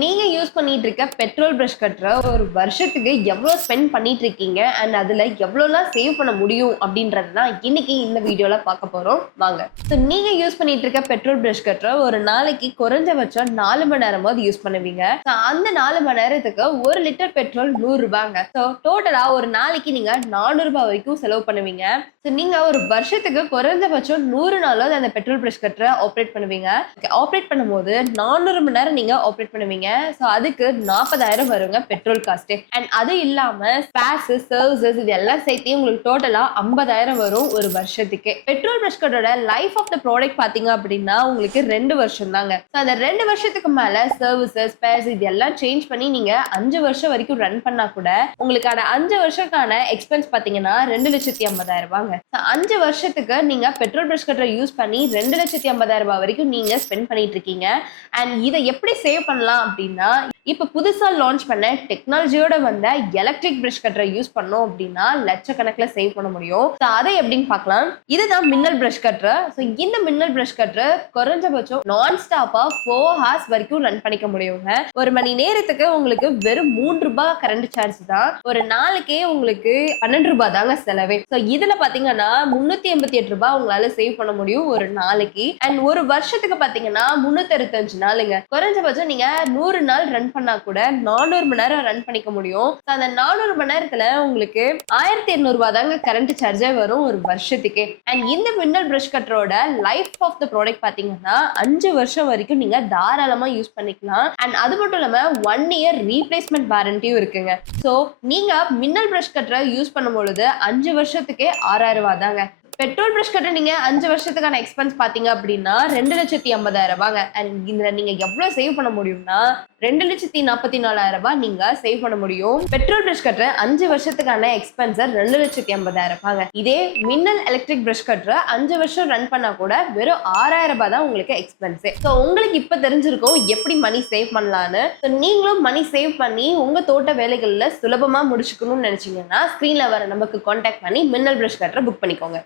நீங்க யூஸ் பண்ணிட்டு இருக்க பெட்ரோல் பிரஷ் கட்டரை ஒரு வருஷத்துக்கு எவ்வளவு ஸ்பெண்ட் பண்ணிட்டு இருக்கீங்க அண்ட் அதுல எவ்வளவுலாம் சேவ் பண்ண முடியும் அப்படின்றது தான் இன்னைக்கு இந்த வீடியோல பார்க்க போறோம் வாங்க. நீங்க யூஸ் பண்ணிட்டு இருக்க பெட்ரோல் பிரஷ் கட்டரை ஒரு நாளைக்கு குறைஞ்சபட்சம் 4 மணி நேரமாவது யூஸ் பண்ணுவீங்க. அந்த 4 மணி நேரத்துக்கு 1 லிட்டர் பெட்ரோல் 100 ரூபாங்க. டோட்டலா ஒரு நாளைக்கு நீங்க 400 ரூபாய் வரைக்கும் செலவு பண்ணுவீங்க. நீங்க ஒரு வருஷத்துக்கு குறைஞ்சபட்சம் 100 நாளாவது அந்த பெட்ரோல் பிரஷ் கட்டரை ஆப்ரேட் பண்ணுவீங்க. ஆப்ரேட் பண்ணும்போது 400 மணி நேரம் நீங்க ஆப்ரேட் பண்ணுவீங்க. அதுக்கு 40,000 வருங்க பெட்ரோல் காஸ்ட். அண்ட் அது இல்லாம ஸ்பேர்ஸ், சர்வீசஸ் இது எல்லாம் சேர்த்து உங்களுக்கு டோட்டலா 50,000 வரும் ஒரு வருஷத்துக்கு. பெட்ரோல் பிரஷ் கட்டரோட லைஃப் ஆஃப் த ப்ராடக்ட் பாத்தீங்க அப்படின்னா உங்களுக்கு 2 வருஷம் தாங்க. அந்த 2 வருஷத்துக்கு மேல சர்வீசஸ், ஸ்பேர்ஸ் இது எல்லாம் சேஞ்ச் பண்ணி நீங்க 5 வருஷம் வரைக்கும் ரன் பண்ணா கூட உங்களுக்கான 5 வருஷத்துக்கான எக்ஸ்பென்ஸ் பாத்தீங்கன்னா 2,50,000 ரூபாங்க. 5 வருஷத்துக்கு நீங்க பெட்ரோல் பிரஷ் கட்டரை யூஸ் பண்ணி 2,50,000 ரூபாய் வரைக்கும் நீங்க ஸ்பெண்ட் பண்ணிட்டு இருக்கீங்க. அண்ட் இதை எப்படி சேவ் பண்ணலாம் அப்படின்னா, இப்ப புதுசா லான்ச் பண்ண டெக்னாலஜியோட வந்த எலக்ட்ரிக் பிரஷ் கட்டரை யூஸ் பண்ணோம் அப்படின்னா லட்சக்கணக்கில் சேவ் பண்ண முடியும். அதை எப்படின்னு பார்க்கலாம். இதுதான் மின்னல் பிரஷ் கட்டர். இந்த மின்னல் பிரஷ் கட்டர் குறைஞ்சபட்சம் நான் ஸ்டாப்பா 4 ஹார்ஸ் வரைக்கும் ரன் பண்ணிக்க முடியுங்க. ஒரு மணி நேரத்துக்கு உங்களுக்கு வெறும் 3 ரூபாய் கரண்ட் சார்ஜ் தான். ஒரு நாளைக்கே உங்களுக்கு 12 ரூபாய் தாங்க செலவே. இதுல பாத்தீங்கன்னா 388 ரூபாய் உங்களால சேவ் பண்ண முடியும் ஒரு நாளைக்கு. அண்ட் ஒரு வருஷத்துக்கு பாத்தீங்கன்னா 365 நாளுங்க. குறைஞ்சபட்சம் நீங்க 100 நாள் ரன் பண்ணா கூட 400 மணி நேரம் ரன் பண்ணிக்க முடியும். அந்த 400 மணி நேரத்துல உங்களுக்கு 1,800 ரூபாய் தாங்க கரண்ட் சார்ஜே வரும் ஒரு வருஷத்துக்கு. அண்ட் இந்த மின்னல் பிரஷ் கட்டரோட லைஃப் ஆஃப் த ப்ராடக்ட் பாத்தீங்கன்னா 5 வருஷம் வரைக்கும் நீங்க தாராளமா யூஸ் பண்ணிக்கலாம். அண்ட் அது மட்டும் இல்லாம 1 இயர் ரீப்ளேஸ்மெண்ட் வாரண்டியும் இருக்குங்க. நீங்க மின்னல் பிரஷ் கட்டரை யூஸ் பண்ணும் பொழுது 5 வருஷத்துக்கே 6,000 ரூபாய் தாங்க. பெட்ரோல் பிரஷ் கட்டர் நீங்க 5 வருஷத்துக்கான எக்ஸ்பென்ஸ் பாத்தீங்க அப்படின்னா 2,50,000 ரூபாங்க. அண்ட் இதுல நீங்க எவ்வளவு சேவ் பண்ண முடியும்னா 2,44,000 ரூபாய் நீங்க சேவ் பண்ண முடியும். பெட்ரோல் பிரஷ் கட்டர் 5 வருஷத்துக்கான எக்ஸ்பென்ஸ் 2,50,000 ரூபாங்க. இதே மின்னல் எலக்ட்ரிக் பிரஷ் கட்டர் 5 வருஷம் ரன் பண்ணா கூட வெறும் 6,000 ரூபாய் தான் உங்களுக்கு எக்ஸ்பென்ஸ். உங்களுக்கு இப்ப தெரிஞ்சிருக்கும் எப்படி மணி சேவ் பண்ணலான்னு. நீங்களும் மணி சேவ் பண்ணி உங்க தோட்ட வேலைகள்ல சுலபமா முடிச்சுக்கணும்னு நினைச்சீங்கன்னா ஸ்கிரீன்ல வர நமக்கு கான்டாக்ட் பண்ணி மின்னல் பிரஷ் கட்டரை புக் பண்ணிக்கோங்க.